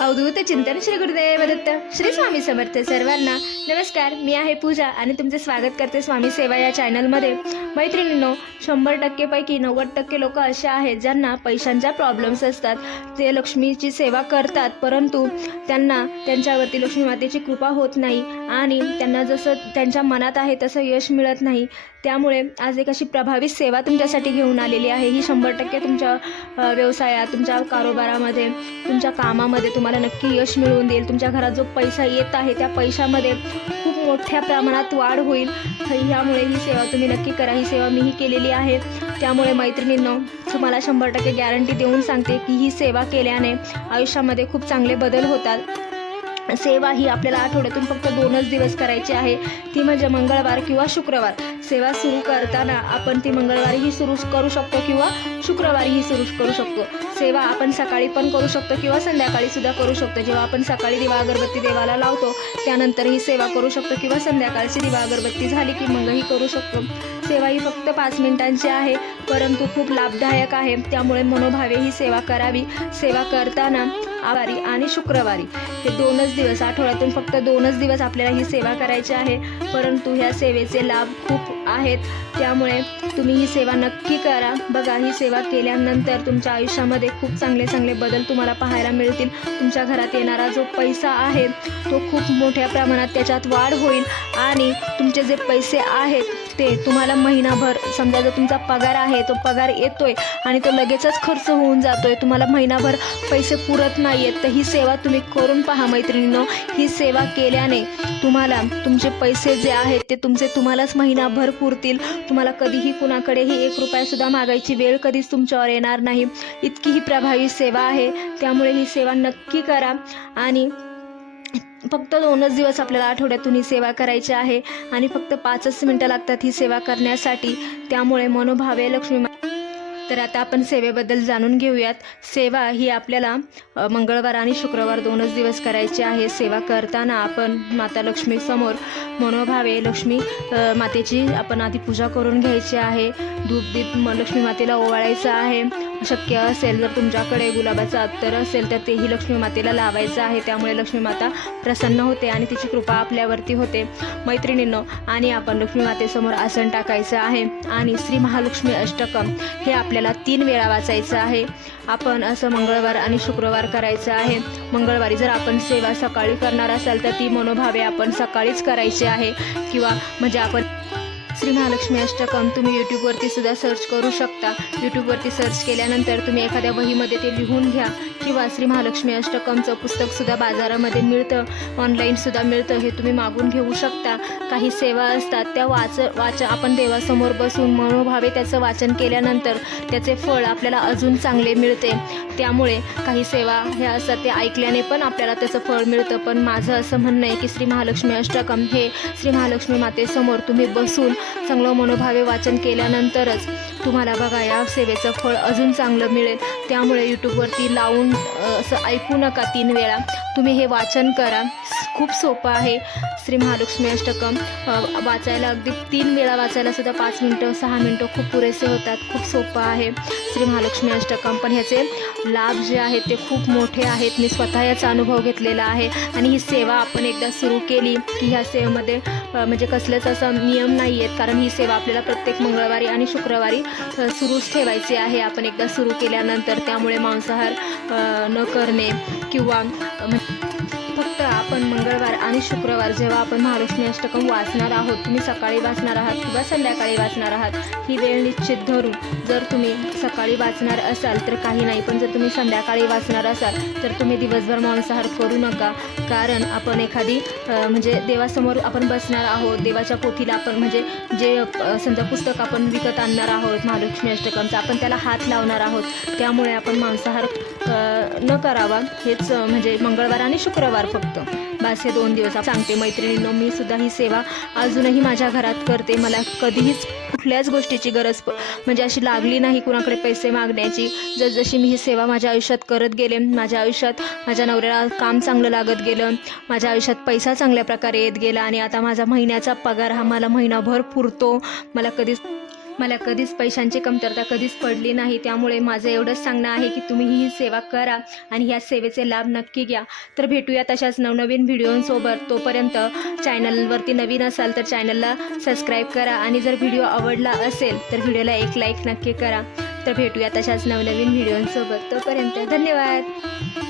अवधूत चिंतन श्री गुरुदेव दत्त श्री स्वामी समर्थ सर्वांना नमस्कार मी आहे पूजा आणि तुमचे स्वागत करते स्वामी सेवा या चॅनलमध्ये मैत्रिणींनो शंभर टक्केपैकी नव्वद टक्के लोक असे आहेत ज्यांना पैशांच्या प्रॉब्लेम्स असतात. ते लक्ष्मीची सेवा करतात परंतु त्यांना त्यांच्यावरती लक्ष्मी मातेची कृपा होत नाही आणि त्यांना जसं त्यांच्या मनात आहे तसं यश मिळत नाही. त्यामुळे आज एक अशी प्रभावी सेवा तुमच्यासाठी घेऊन आलेली आहे. ही शंभर टक्के तुमच्या व्यवसायात तुमच्या कारोबारामध्ये तुमच्या कामामध्ये तुम्हाला नक्की यश मिळवून देईल. तुमच्या घरात जो पैसा येत आहे त्या पैशामध्ये खूप मोठ्या प्रमाणात वाढ होईल. ह्यामुळे ही सेवा तुम्ही नक्की करा. ही सेवा मीही केलेली आहे. त्यामुळे मैत्रिणींनो तुम्हाला शंभर टक्के गॅरंटी देऊन सांगते की ही सेवा केल्याने आयुष्यामध्ये खूप चांगले बदल होतात. सेवा ही आपल्याला आठवड्यातून फक्त दोनच दिवस करायची आहे. ती म्हणजे मंगळवार किंवा शुक्रवार. सेवा सुरू करताना आपण ती मंगळवारीही सुरू करू शकतो किंवा शुक्रवारीही सुरू करू शकतो. सेवा आपण सकाळी पण करू शकतो किंवा संध्याकाळी सुद्धा करू शकतो. जेव्हा आपण सकाळी दिवा अगरबत्ती देवाला लावतो त्यानंतर ही सेवा करू शकतो किंवा संध्याकाळची दिवा अगरबत्ती झाली की मगही करू शकतो. सेवा ही फक्त पाच मिनिटांची आहे परंतु खूप लाभदायक आहे. त्यामुळे मनोभावे ही सेवा करावी. सेवा करताना आवारी आणि शुक्रवारी. हे दोनच दिवस आठवड्यातून फक्त दोनच दिवस आपल्याला ही सेवा करायची आहे. परंतु ह्या सेवेचे लाभ खूप आहेत. त्यामुळे तुम्ही ही सेवा नक्की करा. बघा ही सेवा केल्यानंतर तुमच्या आयुष्यामध्ये खूप चांगले चांगले बदल तुम्हाला पाहायला मिळतील. तुमच्या घरात येणारा जो पैसा आहे तो खूप मोठ्या प्रमाणात त्याच्यात वाढ होईल आणि तुमचे जे पैसे आहेत ते तुम्हाला महिनाभर समजा जर तुमचा पगार आहे तो पगार येतोय आणि तो लगेचच खर्च होऊन जातोय तुम्हाला महिनाभर पैसे पुरत नाही आहेत तर ही सेवा तुम्ही करून पहा मैत्रिणींनो. ही सेवा केल्याने तुम्हाला तुमचे पैसे जे आहेत ते तुमचे तुम्हालाच महिनाभर पुरतील. तुम्हाला कधीही कुणाकडेही एक रुपयासुद्धा मागायची वेळ कधीच तुमच्यावर येणार नाही. इतकी ही प्रभावी सेवा आहे त्यामुळे ही सेवा नक्की करा. आणि फक्त दोनच दिवस आपल्याला आठवड्यातून ही सेवा करायची आहे आणि फक्त पाचच मिनटं लागतात ही सेवा करण्यासाठी. त्यामुळे मनोभावे लक्ष्मी मा- तर आता आपण सेवेबद्दल जाणून घेऊयात. सेवा ही आपल्याला मंगळवार आणि शुक्रवार दोनच दिवस करायची आहे. सेवा करताना आपण माता लक्ष्मी समोर मनोभावे लक्ष्मी मातेची आपण आधी पूजा करून घ्यायची आहे. धूप दीप लक्ष्मी मातेला ओवाळायचं आहे. शक्य असेल जर तुमच्याकडे गुलाबाचं अत्तर असेल तर तेही लक्ष्मी मातेला लावायचं आहे. त्यामुळे लक्ष्मी माता प्रसन्न होते आणि तिची कृपा आपल्यावरती होते. मैत्रिणींनो आणि आपण लक्ष्मी मातेसमोर आसन टाकायचं आहे. आणि श्री महालक्ष्मी अष्टकम हे आपल्या आपल्याला तीन वेळा वाचायचं आहे. आपण असं मंगळवार आणि शुक्रवार करायचं आहे. मंगळवारी जर आपण सेवा सकाळी करणार असाल तर ती मनोभावे आपण सकाळीच करायची आहे. किंवा म्हणजे आपण श्री महालक्ष्मी अष्टकम. तुम्ही यूट्यूबवरती सुद्धा सर्च करू शकता. यूट्यूबवरती सर्च केल्यानंतर तुम्ही एखाद्या वहीमध्ये ते लिहून घ्या किंवा श्री महालक्ष्मी अष्टकमचं पुस्तकसुद्धा बाजारामध्ये मिळतं. ऑनलाईनसुद्धा मिळतं. हे तुम्ही मागून घेऊ शकता. काही सेवा असतात त्या वाच वाच आपण देवासमोर बसून मनोभावे त्याचं वाचन केल्यानंतर त्याचे फळ आपल्याला अजून चांगले मिळते. त्यामुळे काही सेवा ह्या असतात ते ऐकल्याने पण आपल्याला त्याचं फळ मिळतं. पण माझं असं म्हणणं आहे की श्री महालक्ष्मी अष्टकम हे श्री महालक्ष्मी मातेसमोर तुम्ही बसून चांगलं मनोभावे वाचन केल्यानंतरच तुम्हाला बघा या सेवेचं फळ अजून चांगलं मिळेल. त्यामुळे यूट्यूबवरती लावून असं ऐकू नका तीन वेळा. तुम्ही हे वाचन करा. खूप सोपं आहे. श्री महालक्ष्मी अष्टकम वाचायला अगदी तीन वेळा वाचायला सुद्धा पाच मिनटं सहा मिनटं खूप पुरेसे होतात खूप सोपं आहे श्री महालक्ष्मी अष्टकम. पण ह्याचे लाभ जे आहेत ते खूप मोठे आहेत. मी स्वतः याचा अनुभव घेतलेला आहे आणि ही सेवा आपण एकदा सुरू केली की ह्या सेवेमध्ये म्हणजे कसल्याच असं नियम नाही आहेत कारण ही सेवा आपल्याला प्रत्येक मंगळवारी आणि शुक्रवारी सुरूच ठेवायची आहे. आपण एकदा सुरू केल्यानंतर त्यामुळे मांसाहार न करणे किंवा आपण मंगळवार आणि शुक्रवार जेव्हा आपण महालक्ष्मी अष्टकम वाचणार आहोत तुम्ही सकाळी वाचणार आहात किंवा संध्याकाळी वाचणार आहात ही वेळ निश्चित धरून जर तुम्ही सकाळी वाचणार असाल तर काही नाही पण जर तुम्ही संध्याकाळी वाचणार असाल तर तुम्ही दिवसभर मांसाहार करू नका. कारण आपण एखादी म्हणजे देवासमोर आपण बसणार आहोत देवाच्या पोथीला आपण म्हणजे जे समजा पुस्तक आपण विकत आणणार आहोत महालक्ष्मी अष्टकमचं आपण त्याला हात लावणार आहोत. त्यामुळे आपण मांसाहार न करावा हेच म्हणजे मंगळवार आणि शुक्रवार फक्त. बस हे दोन दिवस सांगते मैत्रिणींनो मी सुद्धा ही सेवा अजूनही माझ्या घरात करते. मला कधीच कुठल्याच गोष्टीची गरज प- म्हणजे अशी लागली नाही कुणाकडे पैसे मागण्याची. जसजशी मी ही सेवा माझ्या आयुष्यात करत गेले माझ्या आयुष्यात माझ्या नवऱ्याला काम चांगलं लागत गेलं माझ्या आयुष्यात पैसा चांगल्या प्रकारे येत गेला आणि आता माझा महिन्याचा पगार हा मला महिनाभर पुरतो. मला कधीच मला कधीच पैशांची कमतरता कधीच पडली नाही. त्यामुळे माझं एवढंच सांगणं आहे की तुम्ही ही सेवा करा आणि ह्या सेवेचे लाभ नक्की घ्या. तर भेटूया तशाच नवनवीन व्हिडिओंसोबत. तोपर्यंत चॅनलवरती नवीन असाल तर चॅनलला सबस्क्राईब करा आणि जर व्हिडिओ आवडला असेल तर व्हिडिओला एक लाईक नक्की करा. तर भेटूया तशाच नवनवीन व्हिडिओंसोबत. तोपर्यंत धन्यवाद.